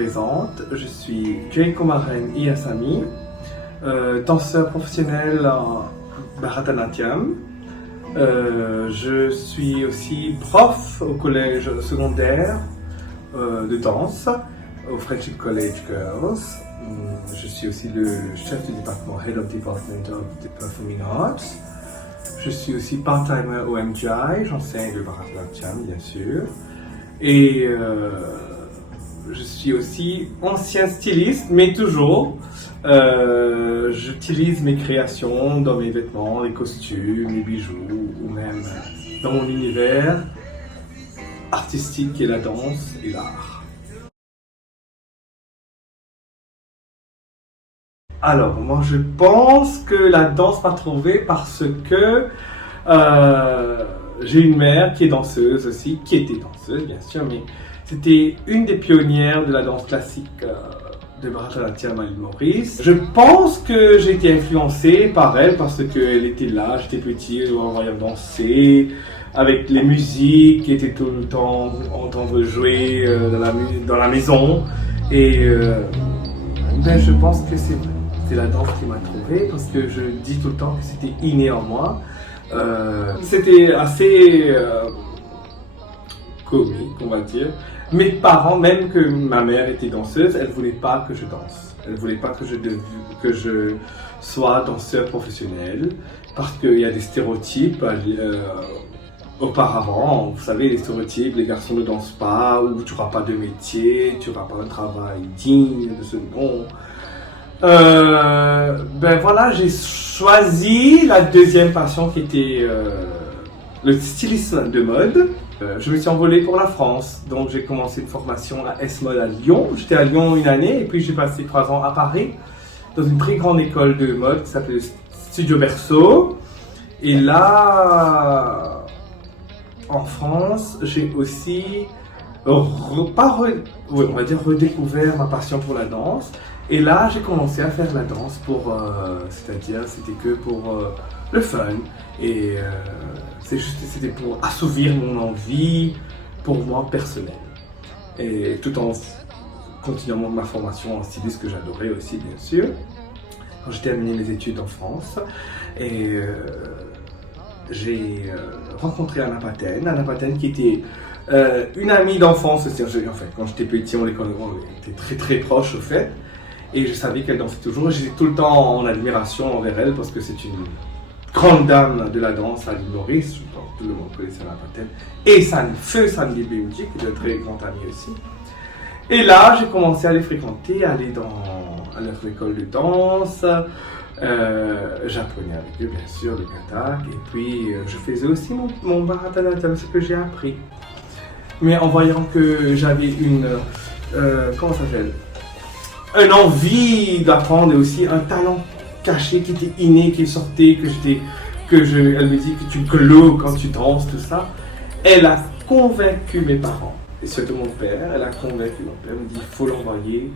présente. Je suis Jay Komaren Iyasami, danseur professionnel en Bharatanatyam. Je suis aussi prof au collège secondaire de danse, au Friendship College Girls. Je suis aussi le chef du département, Head of Department of the Performing Arts. Je suis aussi part-timer au MGI, j'enseigne le Bharatanatyam bien sûr. Et je suis aussi ancien styliste, mais toujours, j'utilise mes créations dans mes vêtements, les costumes, les bijoux, ou même dans mon univers artistique qui est la danse et l'art. Alors, moi je pense que la danse m'a trouvé parce que j'ai une mère qui est danseuse aussi, qui était danseuse bien sûr, mais c'était une des pionnières de la danse classique de Bharatanatyam à l'île Maurice. Je pense que j'ai été influencé par elle parce qu'elle était là, j'étais petit, je la voyais danser avec les musiques qui étaient tout le temps entendre jouer dans la maison. Et je pense que c'est la danse qui m'a trouvé parce que je dis tout le temps que c'était inné en moi. C'était assez comique, on va dire. Mes parents, même que ma mère était danseuse, elle ne voulait pas que je danse. Elle ne voulait pas que je sois danseur professionnel parce qu'il y a des stéréotypes auparavant. Vous savez, les stéréotypes, les garçons ne dansent pas, ou tu n'auras pas de métier, tu n'auras pas un travail digne de ce nom. Voilà, j'ai choisi la deuxième passion qui était le stylisme de mode. Je me suis envolé pour la France, donc j'ai commencé une formation à S-Mode à Lyon. J'étais à Lyon une année et puis j'ai passé 3 ans à Paris dans une très grande école de mode qui s'appelle Studio Berceau. Et là, en France, j'ai aussi redécouvert ma passion pour la danse. Et là, j'ai commencé à faire la danse c'est-à-dire c'était que pour le fun. Et c'était pour assouvir mon envie, pour moi, personnelle. Et tout en continuant ma formation en styliste que j'adorais aussi, bien sûr. Quand j'ai terminé mes études en France. Et j'ai rencontré Anna Paten qui était une amie d'enfance. En fait, quand j'étais petit, on était très très proches au fait. Et je savais qu'elle dansait toujours. J'étais tout le temps en admiration envers elle parce que c'est une grande dame de la danse à l'île Maurice. Je pense que tout le monde connaît Anna Paten. Et Sandy Bemji, qui est un très grand ami aussi. Et là, j'ai commencé à les fréquenter, à aller à leur école de danse. J'apprenais avec eux, bien sûr, le kathak. Et puis, je faisais aussi mon Bharatanatyam, ce que j'ai appris. Mais en voyant que j'avais une envie d'apprendre et aussi un talent caché qui était inné, qui sortait, elle me dit que tu glows quand tu danses, tout ça. Elle a convaincu mes parents, et surtout mon père, elle a convaincu mon père, elle me dit il faut l'envoyer,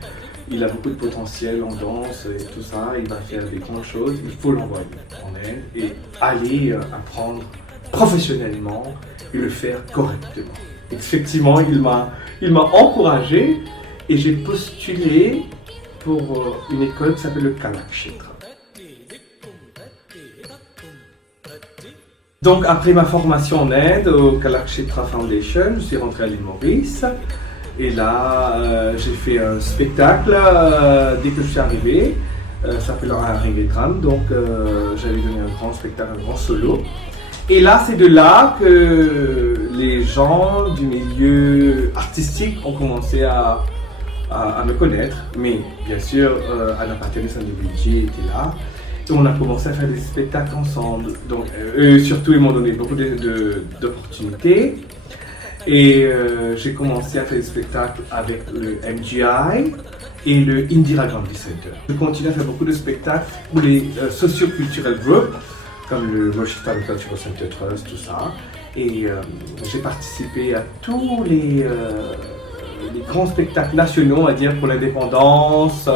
il a beaucoup de potentiel en danse et tout ça, il va faire des grandes choses, il faut l'envoyer en Inde et aller apprendre professionnellement et le faire correctement. Effectivement, il m'a encouragé et j'ai postulé pour une école qui s'appelle le Kalakshetra. Donc après ma formation en Inde au Kalakshetra Foundation, je suis rentré à l'île Maurice et là j'ai fait un spectacle dès que je suis arrivé, ça s'appelle un reggaeton, donc j'avais donné un grand spectacle, un grand solo. Et là c'est de là que les gens du milieu artistique ont commencé à me connaître, mais bien sûr Anna Paten et Sandy Bemji étaient là et on a commencé à faire des spectacles ensemble. Donc eux surtout ils m'ont donné beaucoup d'opportunités et j'ai commencé à faire des spectacles avec le MGI et le Indira Gandhi Center. Je continue à faire beaucoup de spectacles pour les socio-culturels groupes comme le Washington Cultural Center Trust, tout ça, et j'ai participé à tous les grands spectacles nationaux, on va dire, pour l'indépendance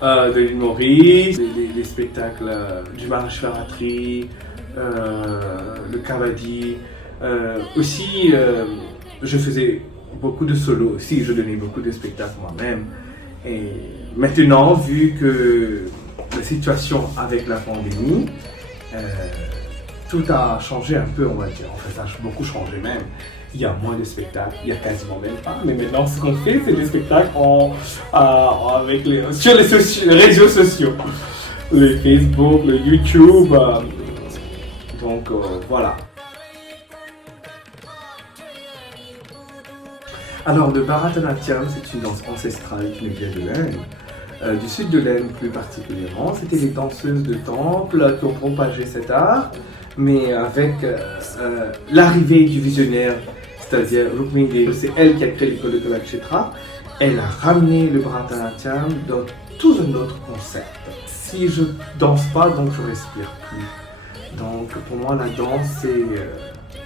de l'île Maurice, les spectacles du Mahashivratri, le Kavadi. Aussi, je faisais beaucoup de solos aussi, je donnais beaucoup de spectacles moi-même. Et maintenant, vu que la situation avec la pandémie, tout a changé un peu, on va dire. En fait, ça a beaucoup changé même. Il y a moins de spectacles, il y a quasiment même pas. Mais maintenant, ce qu'on fait, c'est des spectacles sur les réseaux sociaux. Le Facebook, le YouTube. Donc, voilà. Alors, le Bharatanatyam, c'est une danse ancestrale qui nous vient de l'Inde, du sud de l'Inde plus particulièrement. C'était les danseuses de temple qui ont propagé cet art, mais avec l'arrivée du visionnaire, c'est-à-dire Rukmini Devi, c'est elle qui a créé l'école de Kalakshetra. Elle a ramené le Bharatanatyam dans tout un autre concept. Si je danse pas, donc je respire plus. Donc pour moi, la danse,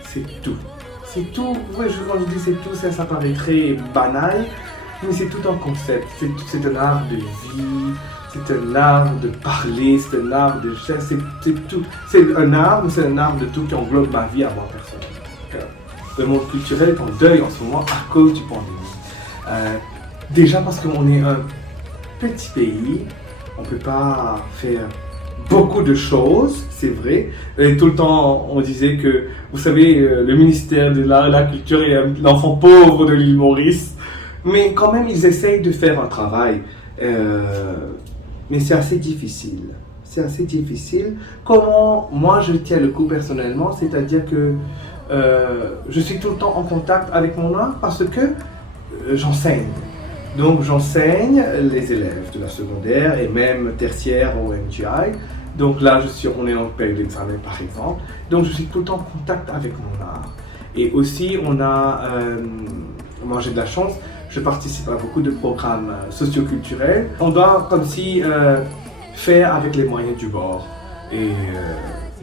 c'est tout. C'est tout, ouais, quand je dis c'est tout, ça paraît très banal, mais c'est tout un concept. C'est un art de vie, c'est un art de parler, c'est un art de geste, c'est tout. C'est un art, mais c'est un art de tout qui englobe ma vie à moi personnellement. Le monde culturel est en deuil en ce moment à cause du pandémie. Déjà parce qu'on est un petit pays, on ne peut pas faire beaucoup de choses, c'est vrai. Et tout le temps, on disait que, vous savez, le ministère de l'Art et de la Culture est l'enfant pauvre de l'île Maurice. Mais quand même, ils essayent de faire un travail. Mais c'est assez difficile. C'est assez difficile. Comment moi je tiens le coup personnellement, c'est-à-dire que je suis tout le temps en contact avec mon art parce que j'enseigne. Donc j'enseigne les élèves de la secondaire et même tertiaire au MGI. Donc là, on est en période d'examen par exemple. Donc je suis tout le temps en contact avec mon art. Et aussi, moi j'ai de la chance, je participe à beaucoup de programmes socioculturels. On doit comme si faire avec les moyens du bord. Et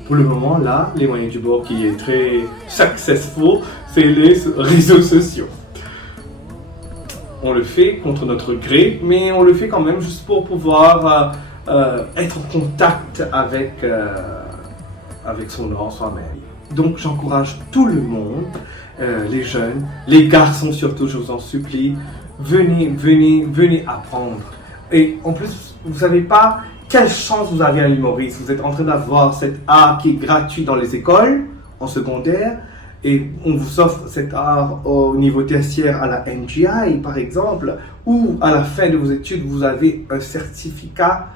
pour le moment, là, les moyens du bord qui est très successful, c'est les réseaux sociaux. On le fait contre notre gré, mais on le fait quand même juste pour pouvoir être en contact avec son art soi-même. Donc j'encourage tout le monde, les jeunes, les garçons surtout, je vous en supplie, venez apprendre. Et en plus, vous ne savez pas quelle chance vous avez à l'île Maurice. Vous êtes en train d'avoir cet art qui est gratuit dans les écoles, en secondaire, et on vous offre cet art au niveau tertiaire à la NGI par exemple, ou à la fin de vos études, vous avez un certificat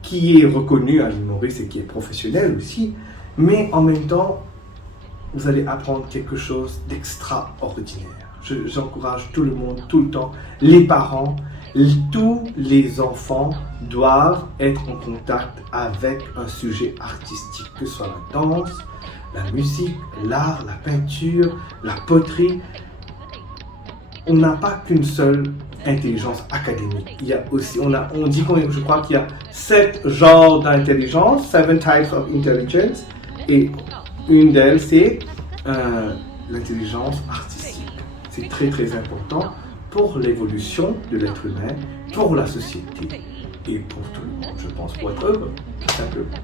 qui est reconnu à l'île Maurice et qui est professionnel aussi, mais en même temps, vous allez apprendre quelque chose d'extraordinaire. J'encourage tout le monde, tout le temps, les parents, tous les enfants doivent être en contact avec un sujet artistique, que ce soit la danse, la musique, l'art, la peinture, la poterie. On n'a pas qu'une seule intelligence académique. Il y a aussi, je crois qu'il y a 7 genres d'intelligence, 7 types of intelligence, et une d'elles, c'est l'intelligence artistique. C'est très très important pour l'évolution de l'être humain, pour la société et pour tout le monde, je pense, pour être heureux, tout simplement.